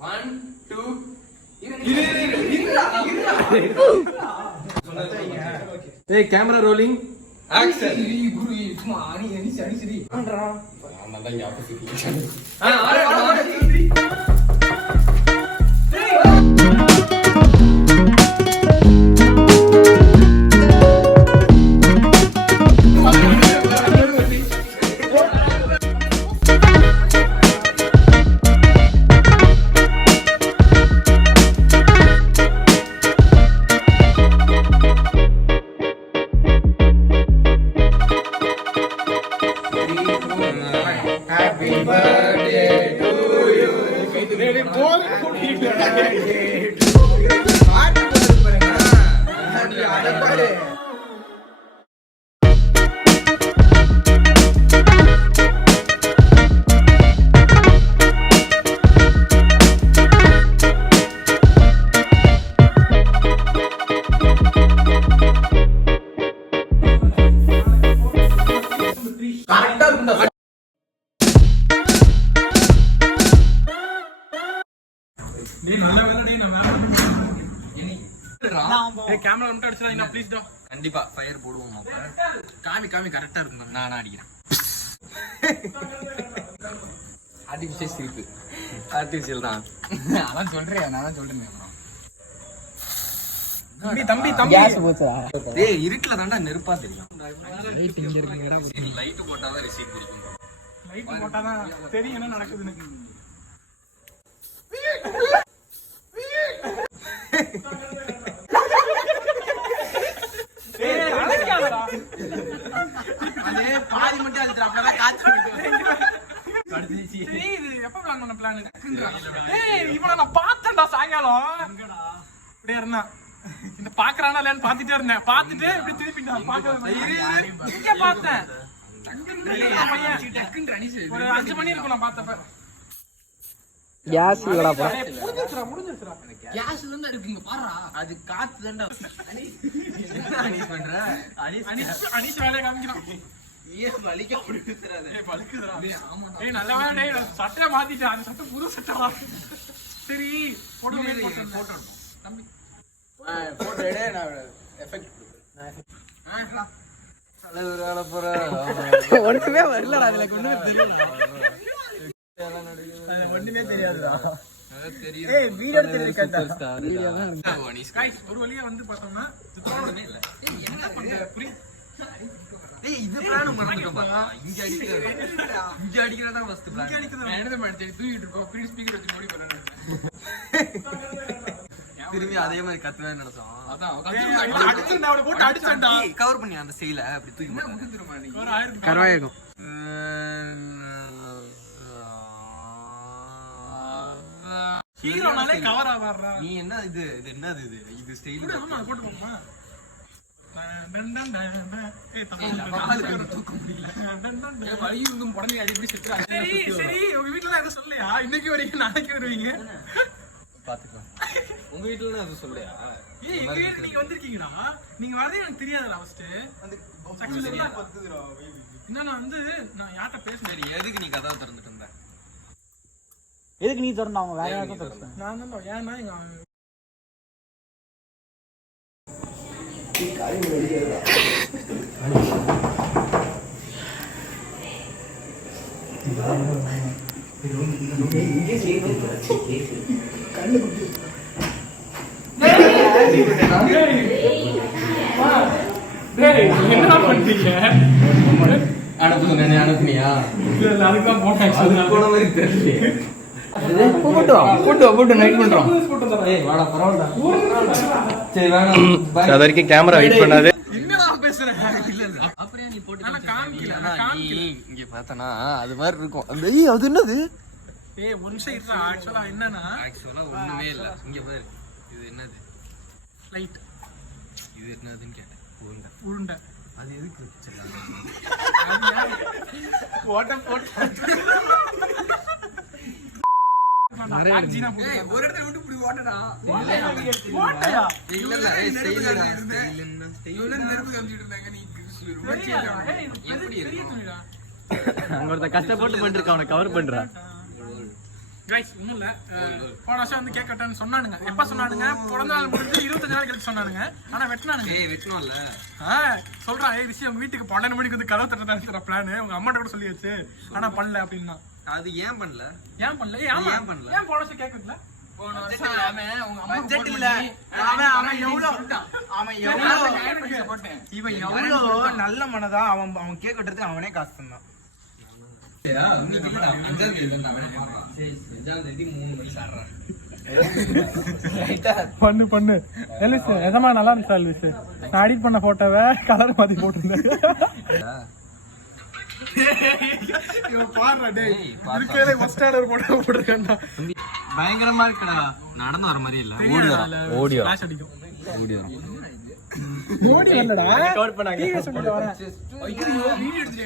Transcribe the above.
1 2 Hey, camera rolling. action. Guru, சும்மா அணி சரி பண்றா. நான் தான் ஞாபகம் Happy birthday to you. Happy birthday to you. Camera மட்டும் அடிச்சா ப்ளீஸ் டா. கண்டிப்பா ஃபயர் போடுவோம் அப்ப. காமி கரெக்டா இருக்கும். நான் அடிக்கிறேன். ஆர்டிஃபிஷியல் சிரிப்பு. ஆர்டிஃபிஷியல் தான். நான் சொல்றேன். தம்பி கேஸ் போச்சா? டேய் இருட்டுல தான்டா நெருப்பா தெரியும். லைட் இங்க இருக்குங்கடா. லைட் போட்டாதான் ரிசீவ் தெரியும். லைட் போட்டாதான் தெரியும் என்ன நடக்குதுன்னு. அதே பாதி மட்டும் அது அப்பதான் காத்து எப்ப பிளான் பண்ண பிளான்? இவனை நான் பார்த்தேன்டா சாயங்காலம். இப்படியே இருந்தா இந்த பாக்குறானா இல்லன்னு பாத்துட்டே இருந்தேன். பாத்துட்டு இப்படி திருப்பி இங்க பார்த்தேன். ஒரு 5 மணி இருக்கும் நான் பார்த்தப்ப. கேஸ் இல்லடா முடிஞ்சிருச்சுடா. கேஸ் தான் இருக்குங்க பாறா. அது காத்து தான்டா. அனீஸ் பண்ற. அனீஸ் வேலைய காமிக்கிறான். ஏய் வலிக்க புடிக்குதுடா. ஏய் வலிக்குதுடா. ஏய் நல்ல வேளை டேய் சட்டை மாத்திட்டேன். அந்த சட்டை புது சட்டைடா. சரி போட்டோ எடுப்போம். தம்பி போட்டோ எடு நான் எஃபெக்ட் தலைவர் ஆள போற. ஒண்ணுமே வரலடா. அதுல ஒண்ணுமே தெரியல. ஒண்ணுமே தெரியாதுடா. தெரியும். ஏய் வீடியோ எடுத்துட்டு அனீஸ் गाइस ஒரு வழியா வந்து பார்த்தோம்னா சுத்தமே இல்ல. ஏய் என்ன பண்ற புரி. ஏய் இது பிளான் மறந்துட்டோம்பா. இங்க அடிக்கிறதா ஃபர்ஸ்ட் பிளான். இங்க அடிக்கிறதா நான் என்னது பண்ணி தூக்கிட்டு இருக்கோம். ஃப்ரீ ஸ்பீக்கர் வச்சு மூடி போறேன். திரும்பி அதே மாதிரி கத்துவேன்னு நினைச்சோம். அதான் அடிச்சேன்டா. அவனை போட்டு அடிச்சேன்டா. கவர் பண்ணி அந்த ஸ்டைல அப்படி தூக்கி என்ன முகுந்துருமா நீ? ஒரு 1000 கரவாய் இருக்கும். ஹீரோனாலே கவர் ஆவறா. நீ என்ன இது என்னது இது ஸ்டைல். ஆமா போட்டு போமா. Done done done. ஏய் காலுக்கு தூக்க முடியல. Done done. ஏய் வலி இருந்தும் உடனே அடி இப்படி செத்துறா. சரி உங்க வீட்ல எல்லாம் சொல்லலையா? இன்னைக்கு வரைக்கும் நாளைக்கு வருவீங்க. பாத்துக்கலாம். உங்க வீட்லனா அது சொல்லலையா? ஏய் எங்க வீட்டுக்கு நீங்க வந்திருக்கீங்கடா. நீங்க வரதே எனக்கு தெரியாதுடா ஃபர்ஸ்ட். அந்த சக்சஸ்ஃபுல்லா பத்துதுடா பேபி. இன்னும் வந்து நான் யார்ட்ட பேசணும். சரி எதுக்கு நீ கதவை திறந்துட்டு இருந்த? எதுக்கு நீ திறந்த? அவங்க வேற யாருக்கும் திறந்த. நான் தான் ஏன்னா எங்க என்ன பண்றீங்க? அனுப்புனியா? இல்ல அதுதான் போட்டேன். போன மாதிரி தெரியல. போட்டு நைட் பண்றோம். ஏய் வாடா பரவாயில்லை. சரி வேணாம். அது வரைக்கும் கேமரா வெயிட் பண்ணாதே. என்னடா பேசுறேன்? இல்ல அப்படியே நீ போட்டு நான் காமிக்கல. இங்க பார்த்தனா அது மாதிரி இருக்கும். ஏய் அது என்னது? ஏய் ஒரு நிமிஷம் இருடா. ஆக்சுவலா என்னன்னா ஒண்ணுமே இல்ல. இங்க பாரு. இது என்னது? லைட். இது என்னதுன்னு கேட்டேன். உருண்டை. அது எதுக்கு வச்சிருக்காங்க? வாட்டர் போட்டு ஒரு இடத்துல விட்டு இப்படி ஓட்டடா. ஓட்டையா? இல்ல இல்ல ஸ்டைல் நெருப்பு காமிச்சிட்டு இருந்தாங்க. நீ எப்படி இருக்கு? அங்க ஒருத்த கஷ்டப்பட்டு பண்ணிருக்க. அவனை கவர் பண்றா. கைஸ் ஒன்றும் இல்லை, போன வருஷம் வந்து கேக் வெட்டன்னு சொன்னானுங்க. எப்போ சொன்னானுங்க? பிறந்த நாள் முடிஞ்சு 25 நாள் கழிச்சு சொன்னானுங்க. ஆனால் வெட்டினானுங்க. வெட்டணும்ல. சொல்கிறான், ரிஷி உங்கள் வீட்டுக்கு 12 மணிக்கு வந்து கதவு தட்டுறதா பிளான் உங்கள் அம்மாட்ட கூட சொல்லியாச்சு, ஆனால் பண்ணல அப்படின்னா. அது ஏன் பண்ணல? ஏன் பண்ணல? ஏன் பண்ணல? ஏன் போன வருஷம் கேக் வெட்டல? நல்ல மனதா அவன் கேக் வெட்டுறதுக்கு அவனே காசு தந்தான். பண்ணு பண்ணு எல்விஸ், எதமா நல்லா இருந்துச்சா எல்விஸ்? நான் எடிட் பண்ண போட்டோவை கலர் மாத்தி போட்டிருந்தேன். பயங்கரமா இருக்கடா. நடந்து வர மாதிரி இல்ல, ஓடி அடிக்கும். ஓடி வரலடா, டிவி சொல்லிட்டு வரேன். வீடியோ எடுத்துட்டு